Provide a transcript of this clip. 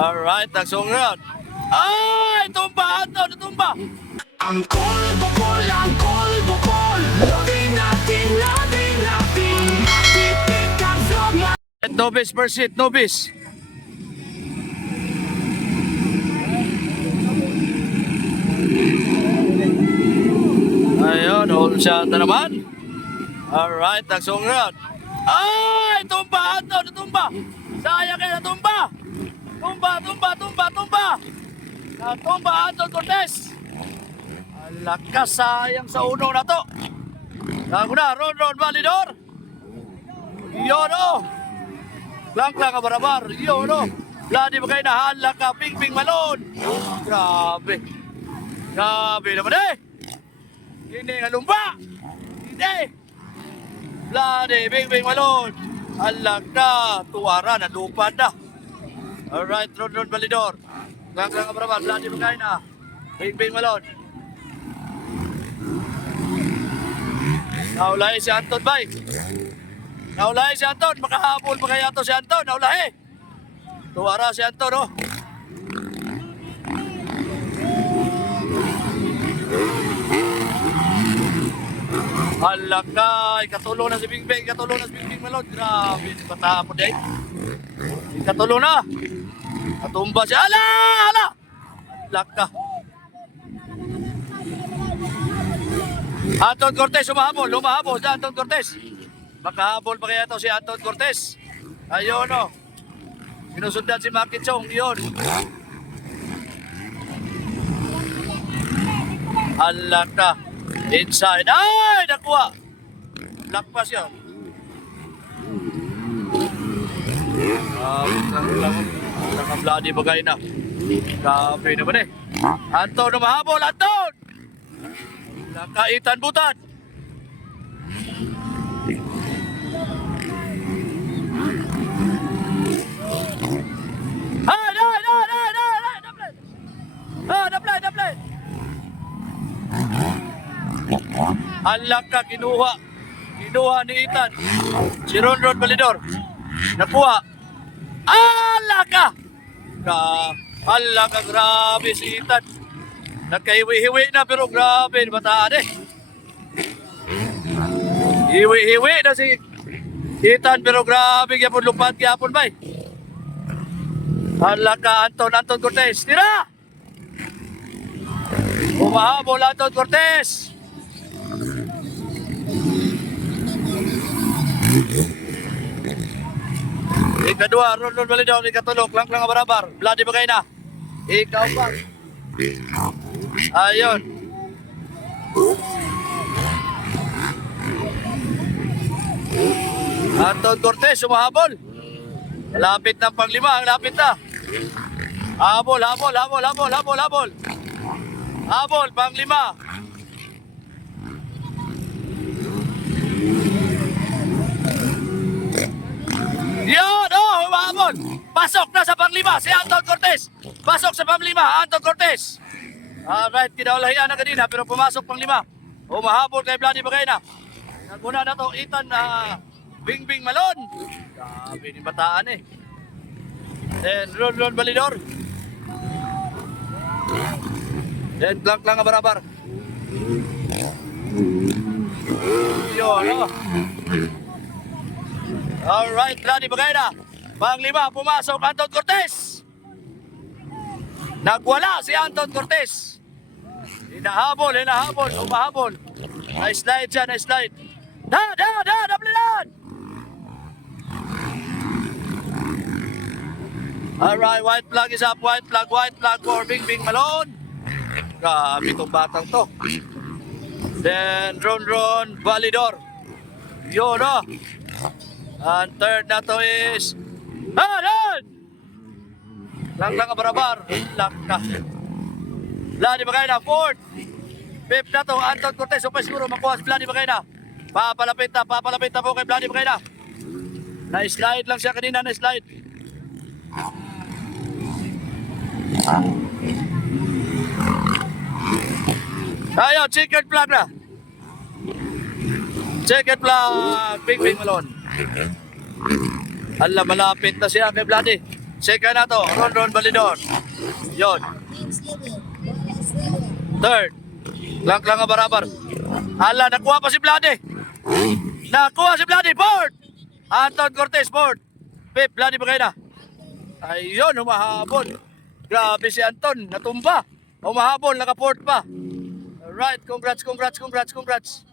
Alright, nagsungrad. Ay, tumba, Anton, tumba. Angkol, bukol. Loading natin. Titik ang vlog na. Novice per seat, novice. Ayun, all shot na naman. Alright, nagsungrad. Ay, tumba, Anton, tumba. Sayang kayo, tumba. Tumba. Natumba, Anton Cortez. Alakas, sayang sa uno na to. Lago na, Ron Validor. Yun o. Lang ka barabar. Yun o. Ladi ba kayo nahalak ka, Ping Malon. Grabe naman eh. Hindi nga lumba. Hindi. Ladi, Ping Malon. Halak ka, tuwara, nalupad na. Alright, Ron Validor. Lang ka barabar. Ladi ba kayo na, Ping Malon. Naulahi si Anton bay. Naulahi si Anton. Makahabol pa kaya to si Anton. Naulahi. Tuwara si Anton oh. Halakay. Katulong na si Bingbing. Malon. Grabe. Patapon day. Katulong na. Katumba siya. Ala. Halaka. Anton Cortez humahabol si Anton Cortez. Makahabol pa kaya ito si Anton Cortez. Ayun o. Sinusundan si Maki Chong. Yun. Alaka. Inside. Ay! Nakuha. Lakpas yun. Nakabladi bagay na. Grabe naman eh. Anton humahabol. Anton! Nakaitan butan. Hay, na-play. Halak ka, kinuha ni Ethan. Si Ron Validor. Nakuha. Halak ka. Halak ka, grabe si Ethan. Nagkahiwi-hiwi na pero grabe, bataan eh. Hiwi-hiwi na si Ethan pero grabe, gyapon lupat, gyapon bay. Halaka, Anton Cortez. Tira! Umahabol Anton Cortez. Ikadua, Ron Validor, ikatulog, lang barabar. Vladi bagay na. Ikaw pa. Ayun. Anton Cortez humahabol. Lapit ng panglima, lapit na. Habol. Habol, panglima. Yun, humahabol. Pasok na sa panglima si Anton Cortez. Pasok sa panglima, Anton Cortez. Alright, kinaulahian na kanina pero pumasok panglima. Humahabol kay Vladi Bagayna. Naguna na to, Ethan Bingbing Malon. Grabe ni bataan eh. Then Ron Validor. Then lang barabar. Yun, Alright, Vladi Bagayna. Panglima, pumasok Anton Cortez. Nagwala si Anton Cortez. Hinahabol, humahabol. Na-slide siya, na-slide. Nablinan! Alright, white flag is up, white flag for Bingbing Malon. Grabe itong batang to. Then, Ron Validor. Yun, And third na to is Lang barabar. Lang na. Vladi Bagayna, fourth. Fifth na to, Anton Cortez. So pa siguro makuha si Vladi Bagayna. Papalapit na po kay Vladi Bagayna. Na-slide lang siya kanina, na-slide. Ayaw, checkered flag na. Checkered flag, Bingbing Malon. Hala, malapit na siya kay Vladi. Second na to, Ron Balidor. Yon. Third. Lang nga barabar. Hala, nakuha pa si Vlade. Nakuha si Vlade. Fourth. Anton Cortez, fourth. Fifth, Vlade Bagayna. Ayun, humahabol. Grabe si Anton, natumba. Humahabol, naka-fourth pa. Alright, congrats. Congrats.